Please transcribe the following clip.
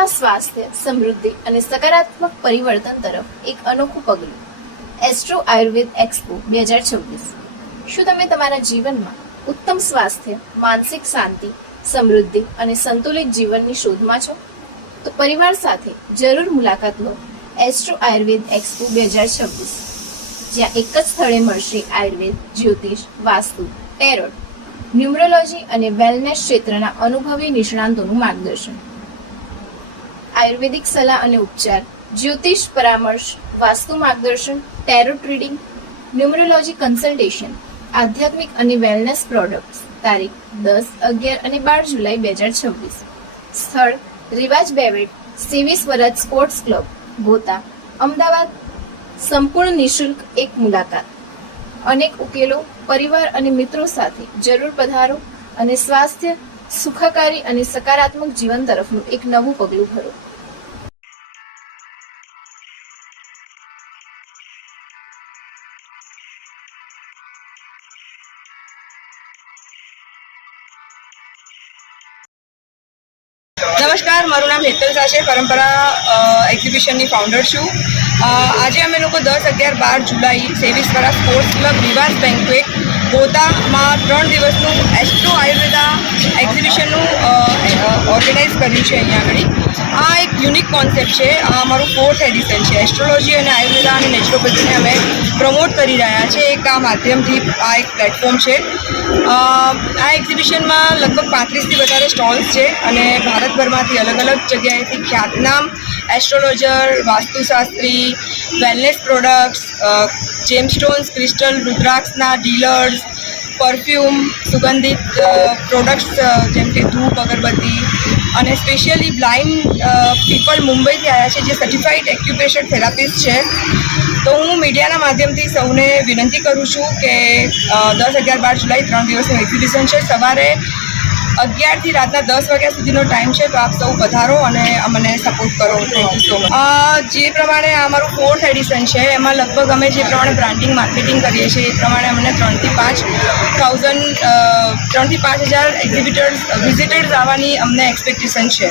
જીવનમાં સ્વાસ્થ્ય, સમૃદ્ધિ અને સકારાત્મક પરિવર્તન તરફ એક અનોખું પગલું. Astro Ayurveda expo 2026. શું તમે તમારા જીવનમાં ઉત્તમ સ્વાસ્થ્ય, માનસિક શાંતિ, સમૃદ્ધિ અને સંતુલિત જીવનની શોધમાં છો? તો પરિવાર સાથે જરૂર મુલાકાત લો એસ્ટ્રો આયુર્વેદ એક્સપો 2026, જ્યાં એક જ સ્થળે મળશે આયુર્વેદ, જ્યોતિષ, વાસ્તુ, ટેરોટ, ન્યુમરોલોજી અને વેલનેસ ક્ષેત્રના અનુભવી નિષ્ણાંતોનું માર્ગદર્શન. આયુર્વેદિક સલાહ અને ઉપચાર, જ્યોતિષ પરામર્શ, વાસ્તુ માર્ગદર્શન, ટેરોટ રીડિંગ, ન્યુમરોલોજી કન્સલ્ટેશન, આધ્યાત્મિક અને વેલનેસ પ્રોડક્ટ્સ. તારીખ 10, 11 અને 12 જુલાઈ 2026. સ્થળ રિવાજ બેવેટ, સીવી સ્વરાજ સ્પોર્ટ્સ ક્લબ, ગોતા, અમદાવાદ. સંપૂર્ણ નિઃશુલ્ક એક મુલાકાત. અનેક ઉકેલો પરિવાર અને મિત્રો સાથે જરૂર પધારો અને સ્વાસ્થ્ય, સુખાકારી અને સકારાત્મક જીવન તરફનું એક નવું પગલું ભરો. નમસ્કાર, મારું નામ હેતલ શાહ છે. પરંપરા એક્ઝિબિશનની ફાઉન્ડર છું. આજે અમે લોકો 10, 11, 12 જુલાઈ સેવી સ્વરાજ સ્પોર્ટ્સ ક્લબ રિવાજ બેન્ક્વેટ ગોતામાં 3 દિવસનું એસ્ટ્રો આયુર્વેદા એક્ઝિબિશનનું ઓર્ગેનાઇઝ કર્યું છે. અહીંયા આગળ આ એક યુનિક કોન્સેપ્ટ છે. આ અમારું 4th એડિશન છે. એસ્ટ્રોલોજી અને આયુર્વેદા અને નેચરોપેથીને અમે પ્રમોટ કરી રહ્યા છે. એક આ માધ્યમથી આ એક પ્લેટફોર્મ છે. આ એક્ઝિબિશનમાં લગભગ 35થી વધારે સ્ટોલ્સ છે અને ભારતભરમાંથી અલગ અલગ જગ્યાએથી ખ્યાતનામ એસ્ટ્રોલોજર, વાસ્તુશાસ્ત્રી, વેલનેસ પ્રોડક્ટ્સ, જેમસ્ટોન્સ, ક્રિસ્ટલ, રુદ્રાક્ષના ડીલર્સ, પરફ્યુમ, સુગંધિત પ્રોડક્ટ્સ જેમ કે ધૂપ, અગરબત્તી અને સ્પેશિયલી બ્લાઇન્ડ પીપલ મુંબઈથી આવ્યા છે જે સર્ટિફાઈડ એક્યુપ્રેશર થેરાપિસ્ટ છે. તો હું મીડિયાના માધ્યમથી સૌને વિનંતી કરું છું કે 10, 11, 12 જુલાઈ 3 દિવસનું એક્ઝિબિશન છે. સવારે 11 થી રાતના 10 વાગ્યા સુધીનો ટાઈમ છે. તો આપ સૌ પધારો અને અમને સપોર્ટ કરો. Thank you so much. જે પ્રમાણે આ અમારું 4th એડિશન છે એમાં લગભગ અમે જે પ્રમાણે બ્રાન્ડિંગ માર્કેટિંગ કરીએ છીએ એ પ્રમાણે અમને 3 થી 5,000 વિઝિટર્સ આવવાની અમને એક્સપેક્ટેશન છે.